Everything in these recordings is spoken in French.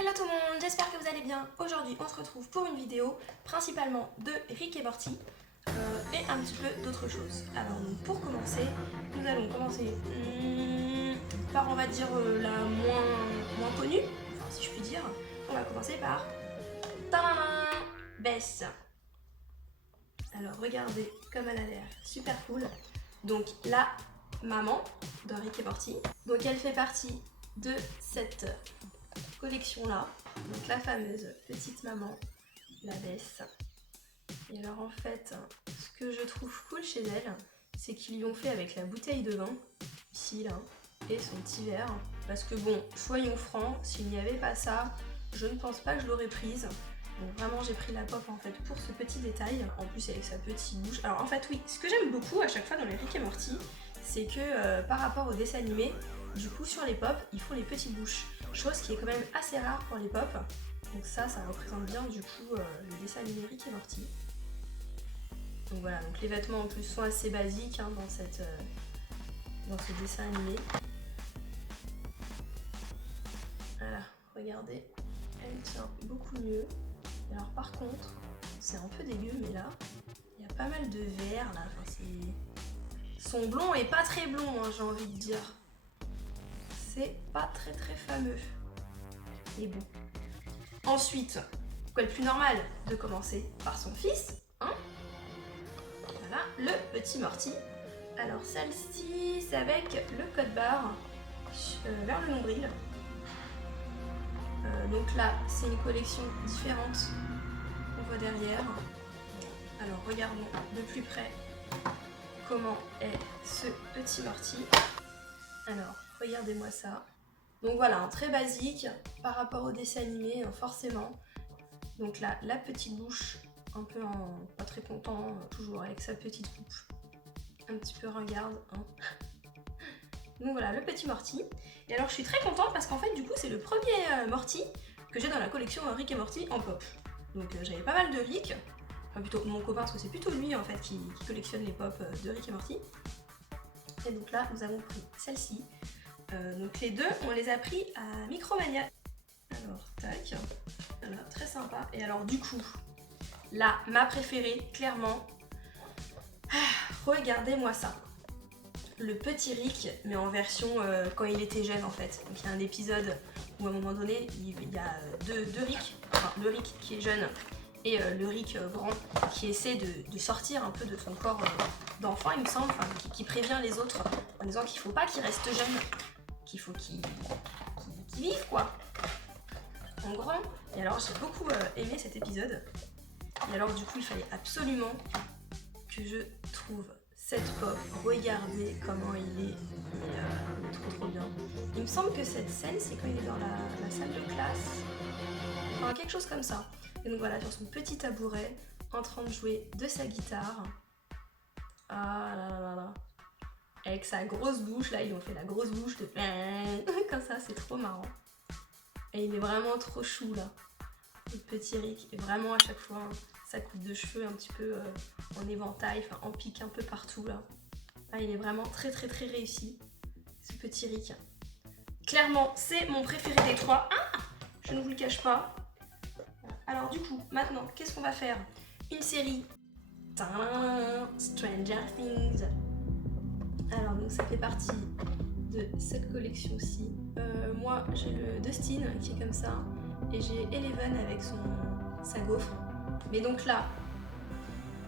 Hello tout le monde, j'espère que vous allez bien. Aujourd'hui on se retrouve pour une vidéo principalement de Rick et Morty et un petit peu d'autres choses. Alors donc, pour commencer, nous allons commencer par on va dire la moins connue, enfin si je puis dire. On va commencer par tadam, Bess. Alors regardez comme elle a l'air super cool. Donc la maman de Rick et Morty. Donc elle fait partie de cette collection là, donc la fameuse petite maman, la Bess. Et alors en fait, ce que je trouve cool chez elle, c'est qu'ils lui ont fait avec la bouteille de vin, ici là, et son petit verre. Parce que bon, soyons francs, s'il n'y avait pas ça, je ne pense pas que je l'aurais prise. Donc vraiment j'ai pris la pop en fait pour ce petit détail, en plus avec sa petite bouche. Alors en fait oui, ce que j'aime beaucoup à chaque fois dans les Rick et Morty, c'est que par rapport au dessin animé, du coup sur les pop, ils font les petites bouches. Chose qui est quand même assez rare pour les pop. Donc ça représente bien du coup le dessin animé Rick et Morty. Donc voilà, donc les vêtements en plus sont assez basiques hein, dans ce dessin animé. Voilà, regardez, elle tient beaucoup mieux. Alors par contre, c'est un peu dégueu, mais là, il y a pas mal de verre là. Enfin, son blond est pas très blond, hein, j'ai envie de dire. C'est pas très fameux. Mais bon. Ensuite, quoi de plus normal de commencer par son fils, hein? Voilà, le petit Morty. Alors celle-ci, c'est avec le code barre vers le nombril. Donc là, c'est une collection différente qu'on voit derrière. Alors regardons de plus près comment est ce petit Morty. Alors, regardez-moi ça. Donc voilà, très basique par rapport au dessin animé, forcément. Donc là, la petite bouche, un peu pas très content, toujours avec sa petite coupe. Un petit peu ringarde. Hein. Donc voilà, le petit Morty. Et alors je suis très contente parce qu'en fait, du coup, c'est le premier Morty que j'ai dans la collection Rick et Morty en pop. Donc j'avais pas mal de Rick. Enfin plutôt mon copain, parce que c'est plutôt lui en fait qui collectionne les pop de Rick et Morty. Et donc là, nous avons pris celle-ci. Donc les deux, on les a pris à Micromania. Alors, tac. Voilà, très sympa. Et alors du coup, là, ma préférée, clairement. Regardez-moi ça. Le petit Rick, mais en version quand il était jeune en fait. Donc il y a un épisode où à un moment donné, il y a deux Rick. Enfin, le Rick qui est jeune et le Rick grand qui essaie de sortir un peu de son corps d'enfant, il me semble, enfin, qui prévient les autres en disant qu'il faut pas qu'il reste jeune, qu'il faut qu'il vive quoi, en grand. Et alors j'ai beaucoup aimé cet épisode. Et alors du coup il fallait absolument que je trouve cette pop. Regardez comment il est trop bien. Il me semble que cette scène c'est quand il est dans la salle de classe, enfin quelque chose comme ça. Et donc voilà, sur son petit tabouret, en train de jouer de sa guitare. Ah là là là là. Avec sa grosse bouche, là ils ont fait la grosse bouche de comme ça, c'est trop marrant. Et il est vraiment trop chou là, le petit Rick. Et vraiment à chaque fois, hein, sa coupe de cheveux un petit peu en éventail, enfin en pique un peu partout là. Ah, il est vraiment très réussi, ce petit Rick. Clairement, c'est mon préféré des trois. Ah, je ne vous le cache pas. Alors du coup, maintenant, qu'est-ce qu'on va faire? Une série Stranger Things. Alors donc ça fait partie de cette collection-ci. Moi j'ai le Dustin qui est comme ça et j'ai Eleven avec sa gaufre. Mais donc là,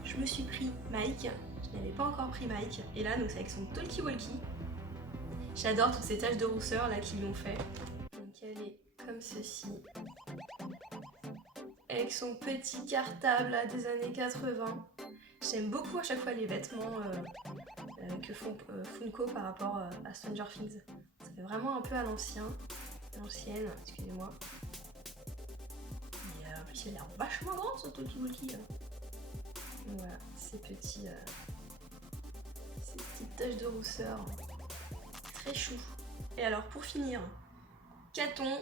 je me suis pris Mike. Je n'avais pas encore pris Mike. Et là, donc c'est avec son talkie-walkie. J'adore toutes ces taches de rousseur là qu'ils lui ont fait. Donc elle est comme ceci. Avec son petit cartable là, des années 80. J'aime beaucoup à chaque fois les vêtements que font Funko par rapport à Stranger Things. Ça fait vraiment un peu à l'ancienne, excusez-moi. Et en plus il a l'air vachement grand ce talkie-walkie. Voilà, ces petites taches de rousseur. Très chou. Et alors pour finir, Caton.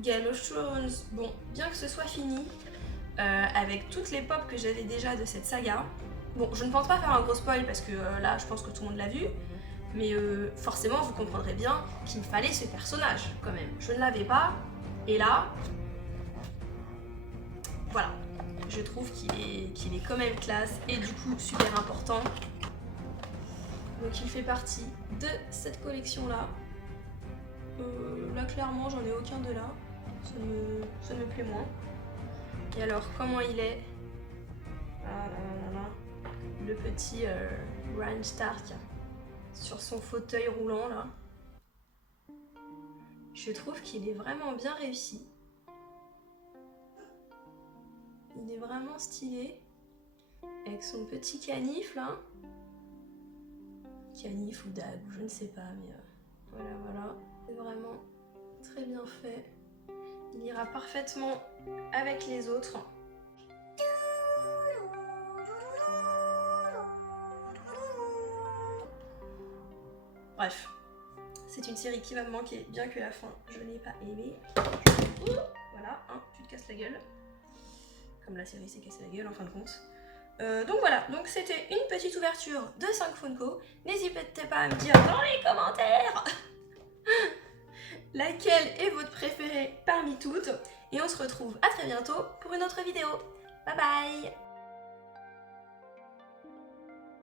Game of Thrones. Bon, bien que ce soit fini, avec toutes les pop que j'avais déjà de cette saga, bon, je ne pense pas faire un gros spoil parce que là, je pense que tout le monde l'a vu, Mais forcément, vous comprendrez bien qu'il me fallait ce personnage quand même. Je ne l'avais pas. Et là, voilà. Je trouve qu'il est quand même classe et du coup super important. Donc il fait partie de cette collection-là. Là, clairement, j'en ai aucun de là. Ça me plaît moins. Et alors, comment il est? Ah là là là. Le petit Bran Stark sur son fauteuil roulant là. Je trouve qu'il est vraiment bien réussi. Il est vraiment stylé. Avec son petit canif là. Canif ou dague, je ne sais pas, mais voilà, voilà. C'est vraiment très bien fait. Il ira parfaitement avec les autres. Bref, c'est une série qui va me manquer, bien que la fin, je n'ai pas aimé. Voilà, hein, tu te casses la gueule. Comme la série s'est cassée la gueule en fin de compte. Donc voilà, donc c'était une petite ouverture de 5 Funko. N'hésitez pas à me dire dans les commentaires laquelle est votre préférée parmi toutes. Et on se retrouve à très bientôt pour une autre vidéo. Bye bye!